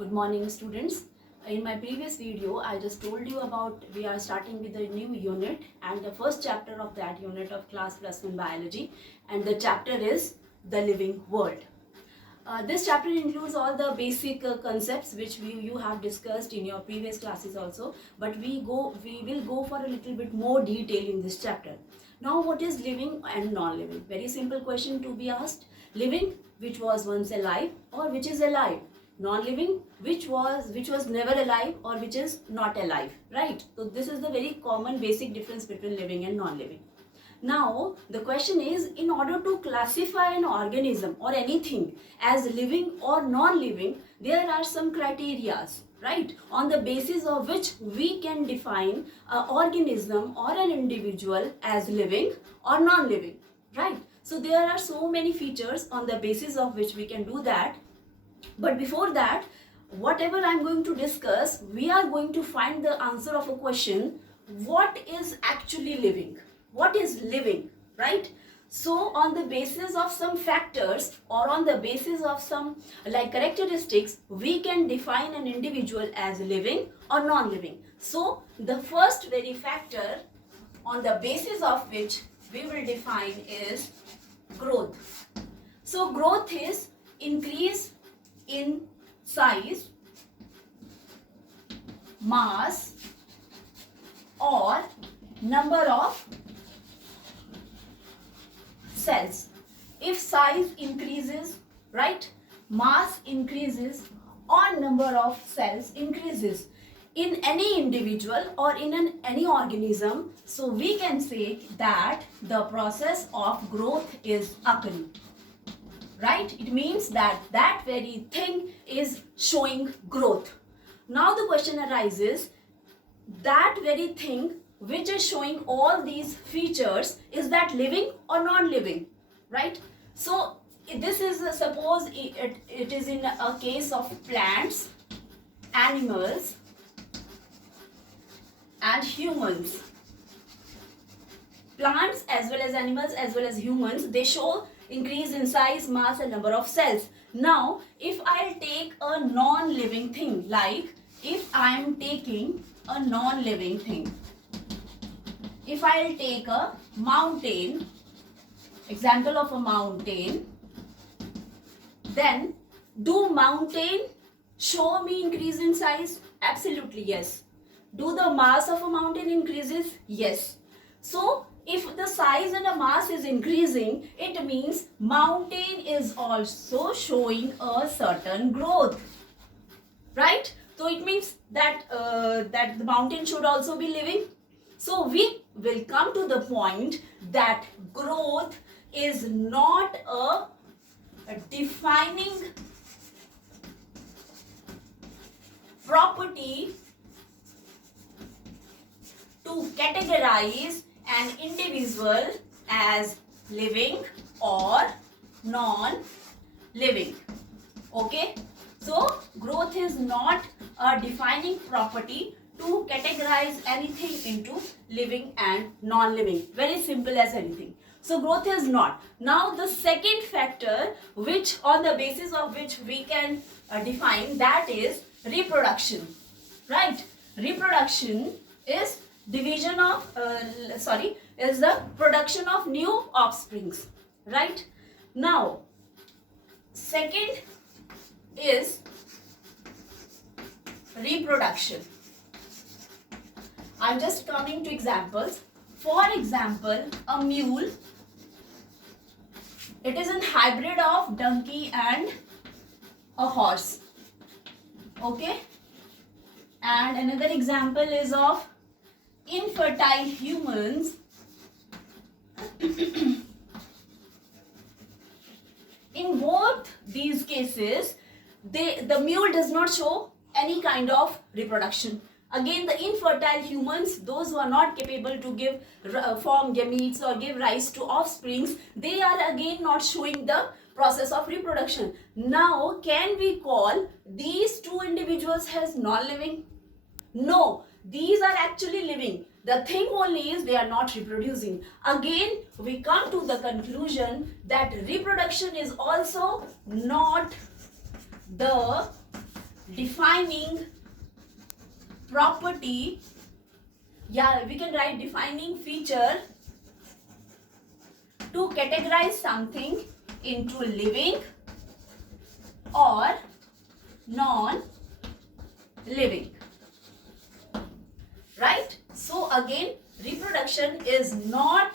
Good morning, students. In my previous video, I just told you about we are starting with a new unit and the first chapter of that unit of class +1 biology, and the chapter is the living world. This chapter includes all the basic concepts which you have discussed in your previous classes also, but we will go for a little bit more detail in this chapter. Now, what is living and non-living? Very simple question to be asked. Living, which was once alive or which is alive. Non-living, which was never alive or which is not alive, right? So this is the very common basic difference between living and non-living. Now, the question is, in order to classify an organism or anything as living or non-living, there are some criterias, right? On the basis of which we can define an organism or an individual as living or non-living, right? So there are so many features on the basis of which we can do that. But before that, whatever I'm going to discuss, we are going to find the answer of a question: what is actually living? What is living, right? So on the basis of some factors or on the basis of some characteristics, we can define an individual as living or non-living. So the first very factor on the basis of which we will define is growth. So growth is increase in size, mass, or number of cells. If size increases, right, mass increases, or number of cells increases in any individual or in any organism, so we can say that the process of growth is occurring. Right? It means that that very thing is showing growth. Now the question arises, that very thing which is showing all these features, is that living or non-living, right? So this is, suppose it is in a case of plants, animals and humans. Plants as well as animals as well as humans, they show increase in size, mass and number of cells. Now, if I'll take a non-living thing, like if I am taking a non-living thing, if I'll take a mountain, example of a mountain, then do mountain show me increase in size? Absolutely yes. Do the mass of a mountain increases? Yes. So if the size and the mass is increasing, it means mountain is also showing a certain growth, right? So it means that that the mountain should also be living. So we will come to the point that growth is not a defining property to categorize an individual as living or non-living. Okay, so growth is not a defining property to categorize anything into living and non-living. Very simple as anything. So growth is not. Now the second factor which on the basis of which we can define, that is reproduction, right? Reproduction is division of is the production of new offsprings, right? Now second is reproduction. I'm just coming to examples. For example, a mule, it is a hybrid of donkey and a horse, okay? And another example is of infertile humans. In both these cases, the mule does not show any kind of reproduction. Again, the infertile humans, those who are not capable to give form gametes or give rise to offsprings, they are again not showing the process of reproduction. Now, can we call these two individuals as non-living? No, these are actually living. The thing only is they are not reproducing. Again, we come to the conclusion that reproduction is also not the defining property, yeah, we can write defining feature to categorize something into living or non-living. Right? So again, reproduction is not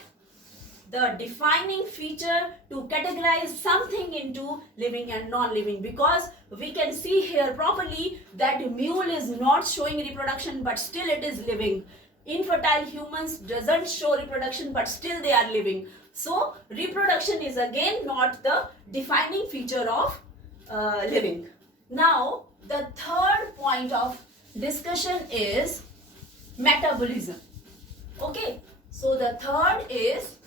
the defining feature to categorize something into living and non-living, because we can see here properly that mule is not showing reproduction but still it is living. Infertile humans doesn't show reproduction but still they are living. So reproduction is again not the defining feature of living. Now the third point of discussion is metabolism. Okay, so the third is